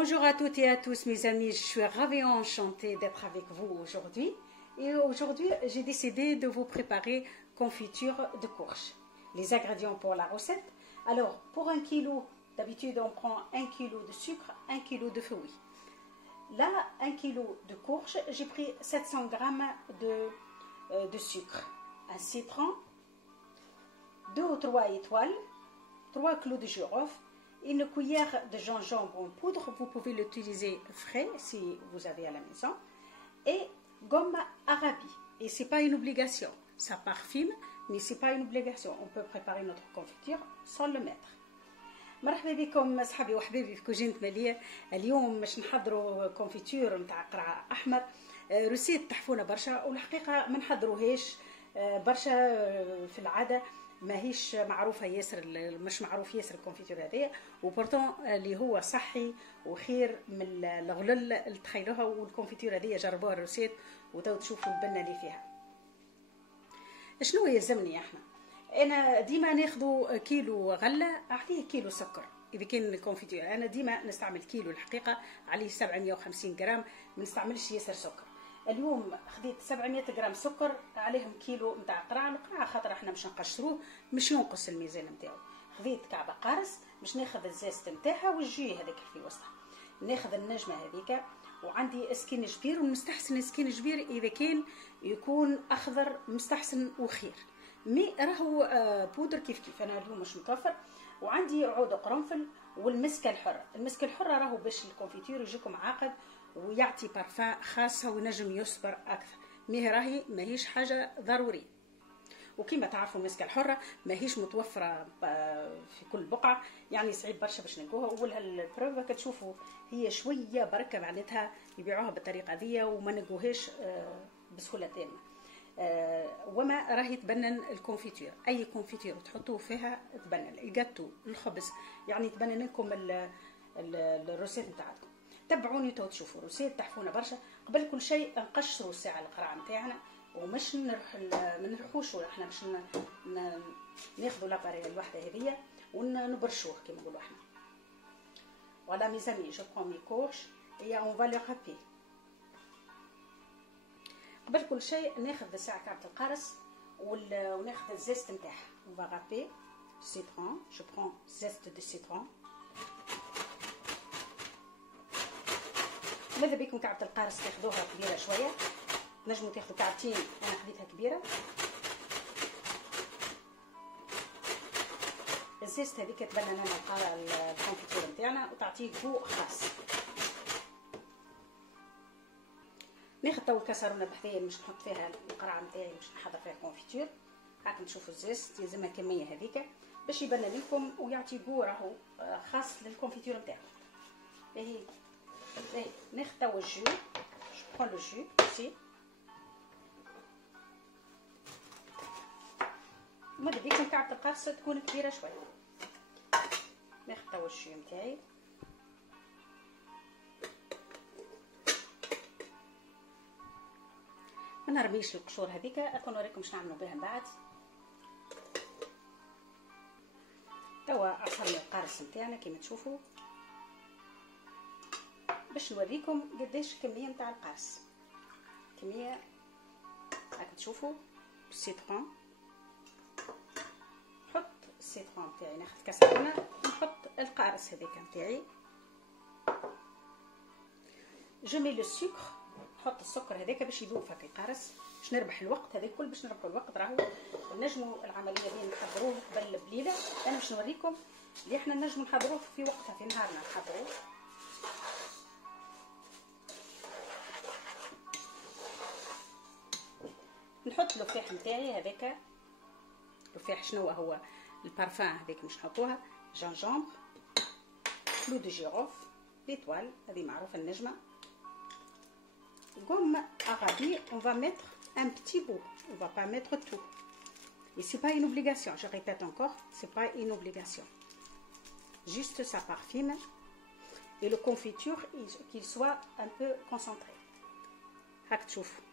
Bonjour à toutes et à tous mes amis, je suis ravie et enchantée d'être avec vous aujourd'hui. Et aujourd'hui, j'ai décidé de vous préparer confiture de courge. Les ingrédients pour la recette. Alors, pour 1 kg, d'habitude on prend 1 kg de sucre, 1 kg de fruits. Là, 1 kg de courge, j'ai pris 700 g de sucre, un citron, 2 ou 3 étoiles, 3 clous de girofle, une cuillère de gingembre en poudre, vous pouvez l'utiliser frais si vous avez à la maison, et gomme arabi. Et c'est pas une obligation, ça parfume, mais c'est pas une obligation. On peut préparer notre confiture sans le mettre. مرحبا بكم اصحابي وحبايبي في كوجينة مالية. اليوم باش نحضروا كونفيتور نتاع قرع احمر، روسيت تحفونه برشا، والحقيقه ما نحضروهاش برشا في العاده، ماهيش معروفه ياسر، مش معروف ياسر الكونفيتور هذايا، وبورتون اللي هو صحي وخير من الغلل اللي تخيلوها. والكونفيتور هذيا جربوها الروسيت وتو تشوفوا البنه اللي فيها. شنو يلزمني احنا؟ انا ديما ناخذ كيلو غله عليه كيلو سكر. اذا كان الكونفيتور انا ديما نستعمل كيلو، الحقيقه عليه 750 غرام، ما نستعملش ياسر سكر. اليوم خذيت 700 غرام سكر عليهم كيلو نتاع قرع. القرع خاطر احنا باش نقشروه مش ينقص الميزان نتاعو. خذيت كعبه قارص باش ناخذ الزيست نتاعها والجي هذاك في وسطها، ناخذ النجمه هذيك، وعندي سكين جبير، ومستحسن سكين جبير اذا كان يكون اخضر مستحسن وخير، مي راهو بودر كيف كيف انا اليوم مش متوفر. وعندي عود قرنفل والمسكه الحره. المسكه الحره راهو باش الكونفيتور يجيكم عاقد ويعطي بارفان خاصه وينجم يصبر اكثر، مي راهي ماهيش حاجه ضروريه. وكما تعرفوا المسكه الحره ماهيش متوفره في كل بقعه، يعني صعيب برشا باش نلقوها. اولها البروفا كتشوفوا هي شويه بركه، معناتها يبيعوها بالطريقه دي وما نلقوهاش بسهوله تامه. وما راهي تبنن الكونفيتور، اي كونفيتور تحطوه فيها تبنن، الجاتو، الخبز، يعني تبنن لكم الروسيت نتاعكم. تبعوني تو تشوفوا روسيت تحفونه برشا. قبل كل شيء نقشروا الساعه القرع نتاعنا، ومش ما نرحوشوا، احنا باش ناخذوا لاباري الوحده هذيا ونبرشوه كما نقولوا احنا. Voilà mes amis, je prends mes courges et on va les râper. قبل كل شيء ناخذ ساعه كعبه القرص وناخذ الزيست نتاعها. on va râper citron, je prends zeste de citron. ماذا بكم كعبه القرص تاخذوها كبيره شويه، نجموا تاخذوا كعبتين، انا خديتها كبيره. الزيست هذيك تبنى لنا الكونفيتور نتاعنا وتعطيه جو خاص. ناخذ تو الكسرونه بحذايا باش نحط فيها القرعه نتاعي باش نحضر فيها الكونفيتور. هاكم تشوفوا الزيست يلزمها كميه هذيك باش يبنى لكم ويعطي جو راهو خاص للكونفيتور نتاعو. باهي ناخذ تو الجو، جو برون لو جو سي. ماذا بيكم كعبه القرص تكون كبيره شويه. ناخذ تو الجو نتاعي، ما نرميش القشور هذيك، اكون نوريكم شنو نعملوا بها من بعد. توا عصرنا القارص نتاعنا كما تشوفوا، باش نوريكم قداش الكميه نتاع القارص. كميه راكم تشوفوا السيترون. نحط السيترون نتاعي، ناخذ كاسرونه نحط القارص هذاك نتاعي. جو مي لو سكر، نحط السكر هذاك باش يذوب في القارص، باش نربح الوقت. هذا الكل باش نربحوا الوقت، راهو نجموا العمليه دي نحضروه قبل بليله. انا باش نوريكم اللي احنا نجموا نحضروه في وقتها، في نهارنا نحضروه. نحط لوفاح نتاعي هذاك. لوفاح شنو هو؟ البارفان هذيك باش نحطوها، جانجامبر، كلو دو جيروف، ليتوال هذه معروفه النجمه، gomme arabi. On va mettre un petit bout, on va pas mettre tout, et c'est pas une obligation, je répète encore, c'est pas une obligation, juste ça parfume et le confiture qu'il soit un peu concentré. هاك تشوفوا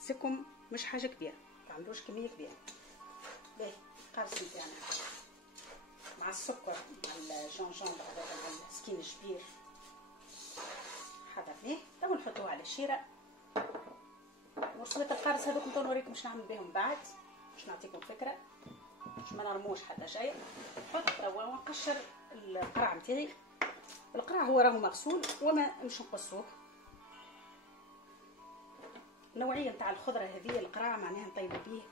سيكم مش حاجه كبيره، ما عندوش كميه كبيره. باهي القرص نتاعنا مع السكر مع الجونجون مع السكين الجبير حضرناه تو نحطوه على الشيره. وصلت القارص هذوك نتو نوريكم شنو نعمل بهم بعد، باش نعطيكم فكره باش ما نرموش حتى شيء. نحط توا ونقشر القرع نتاعي. القرع هو راهو مغسول وما مش نقصوه. النوعيه نتاع الخضره هذه القرع معناها نطيبوا به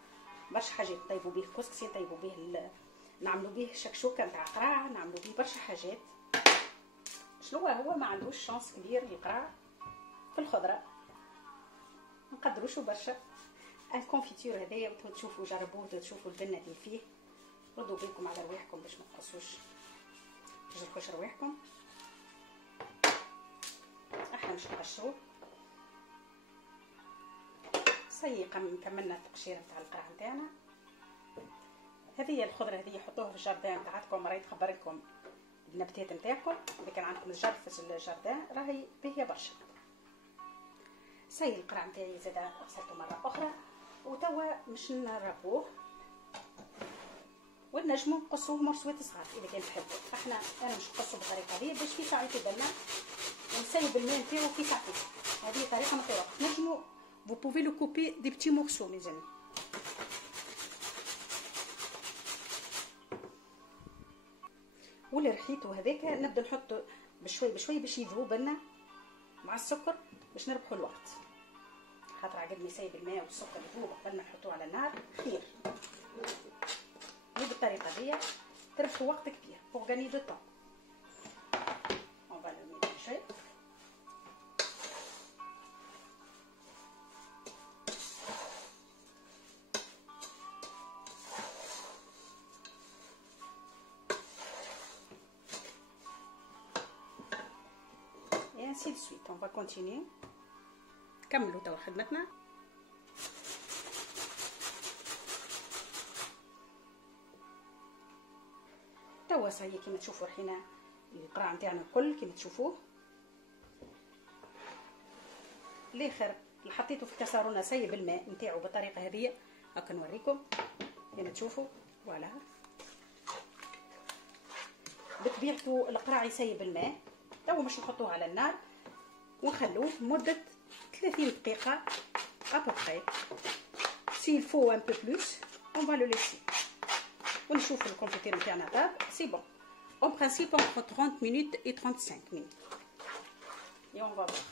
برشا حاجات، نطيبوا به كسكسي، نطيبوا به نعملوا به شكشوكه نتاع قرع، نعملوا به برشا حاجات. شنو هو ما عندوش شانس كبير القرع في الخضره، نقدروشو برشا. الكونفيتور هذايا تشوفوا جربوه تشوفوا البنه اللي فيه، ردوا بالكم على رواحكم باش ما تقصوش تجرحوش رواحكم. احنا مش نقشروه. صي كملنا التقشيره نتاع القرع نتاعنا. هذه الخضره هذه حطوها في الجاردان نتاعكم، راهي تخبر لكم النباتات نتاعكم. اذا كان عندكم الجرد في الجاردان راهي باهيه برشا. صي القرع نتاعي زاد غسلته مره اخرى، وتوا باش نربوه ونجمو نقصوه مرسوات صغار اذا كان تحبوا. انا مش نقصو بالطريقه هذه باش في ساعه يبلنا ونسيب الماء نتاعو في ساعتين. هذه طريقه من الطرق. نجمو vous pouvez le couper des petits morceaux mes amis. واللي ريحته هذاك نبدا نحط بشوي بشوي باش يذوب لنا مع السكر باش نربحوا الوقت، خاطر عقب ما يسيب الماء والسكر يذوب قبل ما نحطوه على النار خير. بالطريقه دي تربحوا وقت كبير pour gagner du temps. On va le mélanger. Et ainsi de suite. On va continuer. كملوا توا خدمتنا. توا صاي كيما تشوفوا رحينا القرع نتاعنا الكل كيما تشوفوه. الاخر اللي حطيته في كاسرونه سيب الماء نتاعو بالطريقه هذه. هاكا نوريكم كيما تشوفوا. فوالا بطبيعته القرع يسيب الماء. توا باش نحطوه على النار ونخلوه مده 30 دقيقه ابوبري. s'il faut un peu plus on va le laisser. ونشوف الكونفيتير نتاعنا طاب. سي بون en principe entre 30 minutes et 35 minutes. Et on va voir.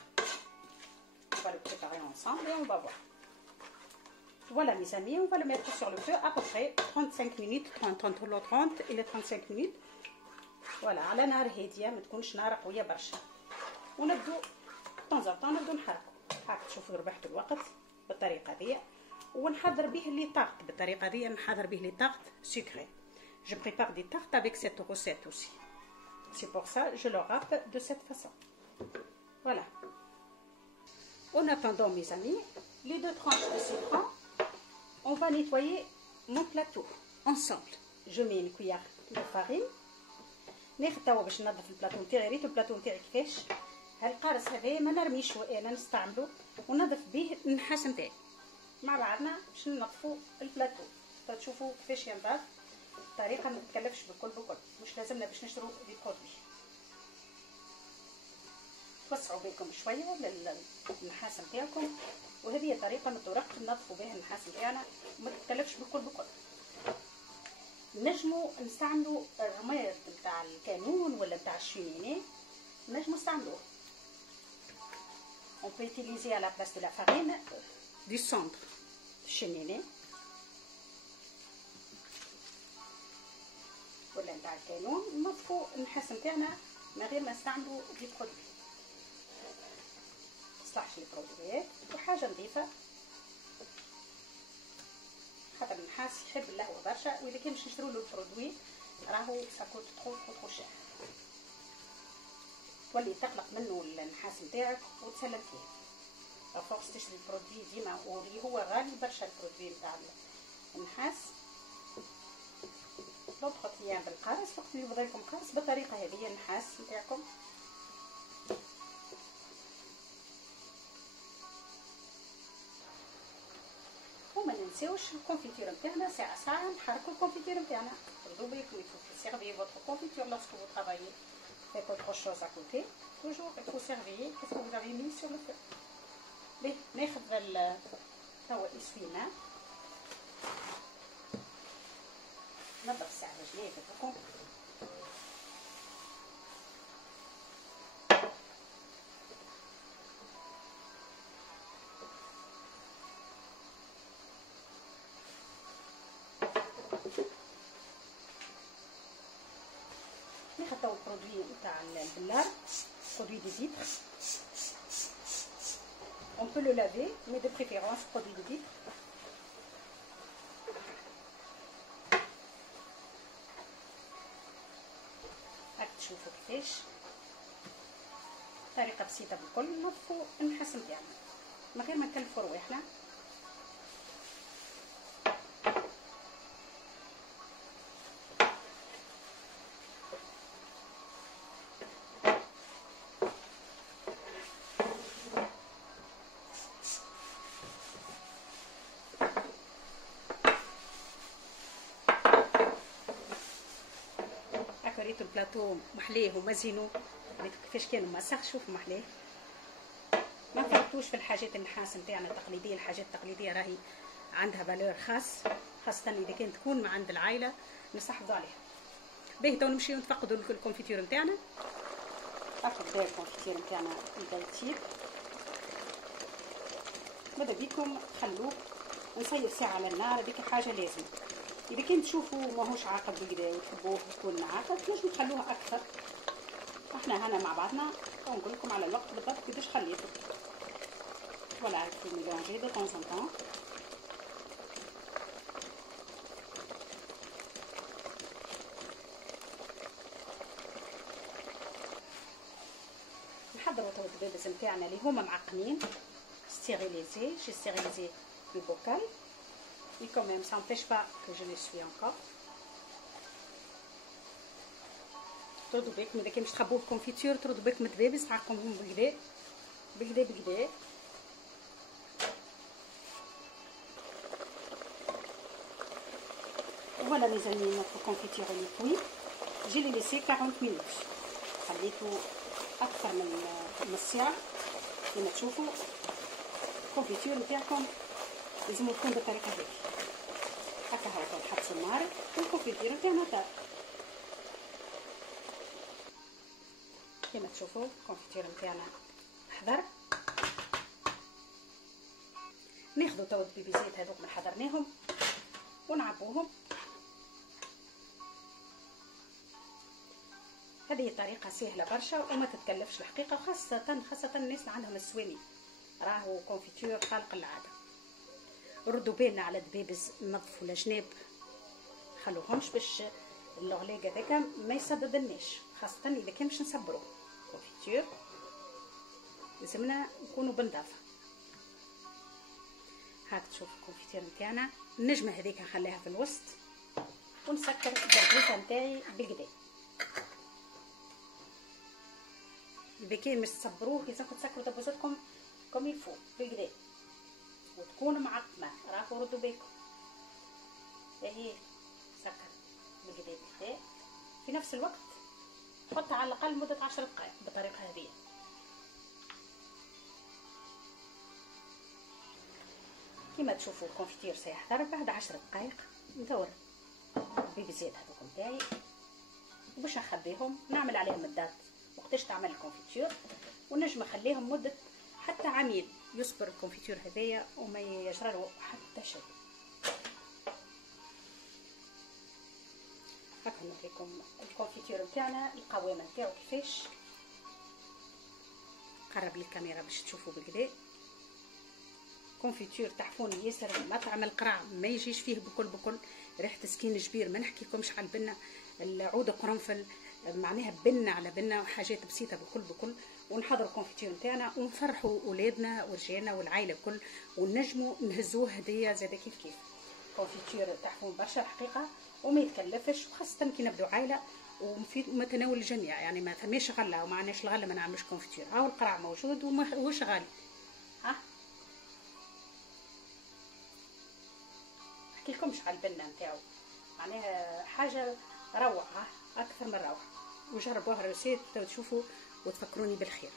On va le préparer ensemble et on va voir. Voilà mes amis, on va le mettre sur le feu à peu près 35 minutes, 30 إلى 35 minutes. Voilà, على نار هاديه ما تكونش نار قويه برشا. ونبدو طنزرطان نبدو نحركو. هاك تشوفوا ربحتوا الوقت بالطريقه دي. ونحضر به لي طارت بالطريقه دي. نحضر به لي طارت sucré. Je prépare des tartes avec cette recette aussi. C'est pour ça je le râpe de cette façon. Voilà. En attendant mes amis, les 2 tranches de citron, on va nettoyer mon plateau ensemble. Je mets une cuillère de farine. ناخذ توا باش ننظف البلاطو نتاعي. ريتو البلاطو نتاعي كيفاش. هالقارص هذا ما نرميش انا نستعملو وننظف به النحاس نتاعي. مع بعضنا باش ننظفوا البلاطو. تشوفوا كيفاش ينظف بطريقه ما تكلفش بالكل. مش لازمنا باش نشتروا دي برودوي. توسعوا بالكم شويه للنحاس نتاعكم. وهذه طريقه من الطرق ننظفوا بها النحاس نتاعنا وما تكلفش بالكل. نجموا نستعملوا الرماد نتاع الكانون ولا نتاع الشيميني. نجموا نستعملوه. On peut utiliser à la place de la farine du cendre cheminée ولا نتاع الكانون. ننظفوا النحاس نتاعنا من غير ما نستعملوا دي برودوي. متصلحش لي برودويات وحاجه نظيفه، خاطر النحاس يحب اللهوه برشا. واذا كان باش نشرو له البرودوي راهو ساكوت ترو شير. تولي تقلق منه النحاس نتاعك وتسلم فيه. فورس تشري البرودوي ديما واللي هو غالي برشا البرودوي نتاع النحاس. لوطخ ايام بالقارص وقت اللي يبغى لكم قارص بالطريقه هذه النحاس نتاعكم. وما ننساوش الكونفيتور نتاعنا. ساعه نحركوا الكونفيتور نتاعنا. خذوا بالكم يفوت سيرفي فوتر كونفيتور لاسكو فو ترافايي faites autre chose à côté. Toujours, il faut servir. Qu'est-ce que vous avez mis sur le feu? Bien, ناخذ توا اسوينا. نضف ساعة رجليه بكم. ناخذ توا البرودوي نتاع البلار، برودوي دي فيتر. On peut le laver, mais de préférence produit de vitre. هاك تشوفوا كيفاش طريقة بسيطة بالكل. نظفوا النحاس نتاعنا من غير ما نكلفوا رواحنا. ريتو البلاطو محليه ومزينو، ريتو كيفاش كان مسخ. شوفوا محليه. ما نفرطوش في الحاجات النحاس نتاعنا التقليديه. الحاجات التقليديه راهي عندها فالور خاصه اذا كانت تكون مع عند العائله نستحفظوا عليها. باهي تو نمشيو نتفقدوا الكونفيتور نتاعنا. هاكا بدا الكونفيتور نتاعنا يبدا يطيب. ماذا بيكم خلوه نصير ساعه على النار. هذيك حاجه لازم. إذا كنت تشوفوا ماهوش عاقد بالكدا وتحبوه يكون عاقد تنجموا تخلوه أكثر. احنا هنا مع بعضنا ونقول لكم على الوقت بالضبط كيفاش خليته. فوالا هاكا ميلونجي دو طون ان طون. نحضروا تو الدبابز نتاعنا اللي هما معقمين. ستيريليزي جي ستيريليزي لي بوكال. Et quand même, ça n'empêche pas que je le suis encore. تردوا بالكم اذا كان باش تخبوه الكونفيتور، تردوا بالكم الدبابز تعقموهم بكدا بكدا بكدا. وفوالا لي زامي نوتر كونفيتور اللي كوي. جي لي ليسي 40 مينوت. خليته اكثر من نص ساعه. كما تشوفوا الكونفيتور نتاعكم لازم تكون بالطريقه هذه. هكا هاو نحطوا النار والكونفيتور نتاعنا طاب. كما تشوفوا الكونفيتور نتاعنا حضر. ناخذوا توا البيبيزات هذوك اللي حضرناهم ونعبوهم. هذه طريقه سهله برشا وما تتكلفش الحقيقه، خاصه الناس اللي عندهم السواني. راهو كونفيتور خالق العاده. ردوا بالنا على الدبابز، نظفوا الجناب، خلوهمش باش اللغلاق هذاك ما يسددلناش، خاصه اذا كان باش نصبروه كونفيتور لازمنا نكونوا بنظافه. هاك تشوف الكونفيتور نتاعنا. النجمه هذيك نخليها في الوسط ونسكر الدبوزه نتاعي بالكدا. اذا كان باش تصبروه لازمكم تسكروا دبوزتكم كوم يلفو بالكدا وتكون معقمه. راكو ردوا بالكم. هي سكر بالكدا بالكدا. في نفس الوقت تحطها على الاقل مده 10 دقائق بالطريقه هذه. كما تشوفوا الكونفيتير سيحضر بعد 10 دقائق. ندور البيبيزات هذوك نتاعي وباش نخبيهم نعمل عليهم الدات وقتاش تعمل الكونفيتير، ونجم نخليهم مده حتى عامين يصبر الكونفيتير هذايا وما يجرى حتى شيء. هاكا نوريكم الكونفيتير نتاعنا القوامه نتاعو كيفاش. قرب للكاميرا باش تشوفوا بالكدا. كونفيتير تحفون ياسر. مطعم القرع ما يجيش فيه بكل ريحه سكين جبير. ما نحكيكمش على البنه، العود قرنفل، معناها بنه على بنه وحاجات بسيطه بكل. ونحضروا الكونفيتير نتاعنا ونفرحوا اولادنا ورجالنا والعائله الكل، ونجموا نهزوه هديه زاده كيف. كونفيتير تحفون برشا الحقيقه وما يتكلفش، وخاصه كي نبدو عائله ومفيد ومتناول الجميع. يعني ما ثماش غله وما عندناش الغله ما نعملوش كونفيتير. هاو القرع موجود وماهوش غالي. ها نحكيلكمش على البنه نتاعو، معناها حاجه روعه اكثر من روعه. وجربوها روسيت وتشوفوا وتفكروني بالخير.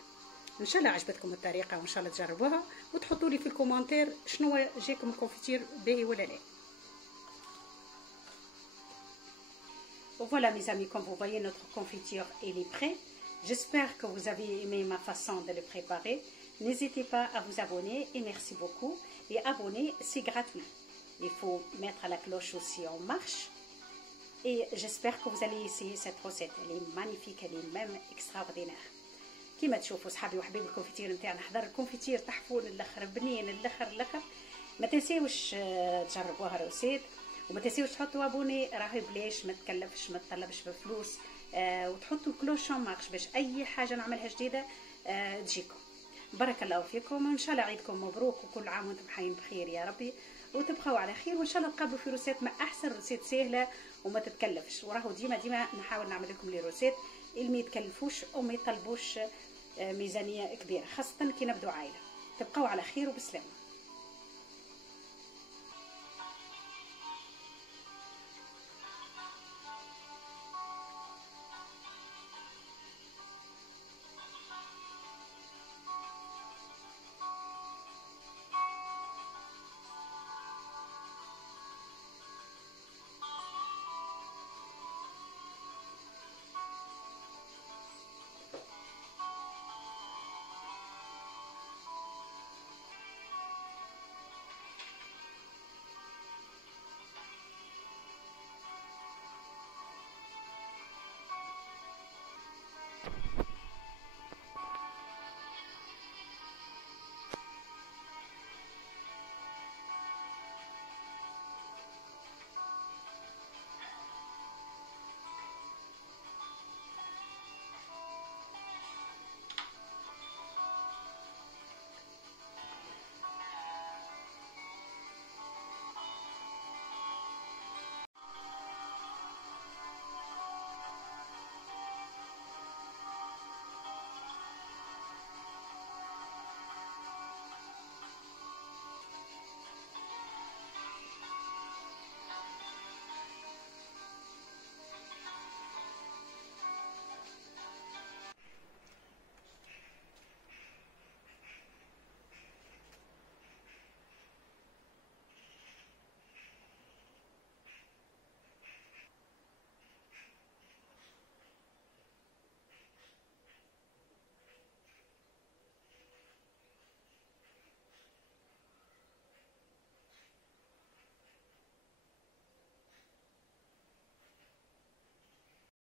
ان شاء الله عجبتكم الطريقه وان شاء الله تجربوها وتحطوا لي في الكومنتير شنو جاكم الكونفيتير باهي ولا لا. Voilà mes amis, comme vous voyez, notre confiture est prête. J'espère que vous avez aimé ma façon de le préparer. N'hésitez pas à vous abonner et merci beaucoup. Et abonner, c'est gratuit. Il faut mettre la cloche aussi en marche. Et j'espère que vous allez essayer cette recette. Elle est magnifique, elle est même extraordinaire. كيما تشوفوا صحابي وحبايبي الكونفيتير نتاعنا حضر الكونفيتير تحفون الاخر بنين الاخر. ما تنساوش تجربوها روسيت وما تنساوش تحطوا ابوني، راهي بلاش، ما تكلفش، ما تطلبش بفلوس، وتحطوا الكلوش مارش باش اي حاجه نعملها جديده تجيكم. بارك الله فيكم وان شاء الله عيدكم مبروك وكل عام وانتم حيين بخير يا ربي، وتبقوا على خير وان شاء الله تقابلوا في روسيت ما احسن روسيت سهله وما تتكلفش. وراهو ديما نحاول نعمل لكم لي روسيت اللي ما يتكلفوش وما يطلبوش ميزانيه كبيره، خاصه كي نبدو عائله. تبقوا على خير وبسلامه.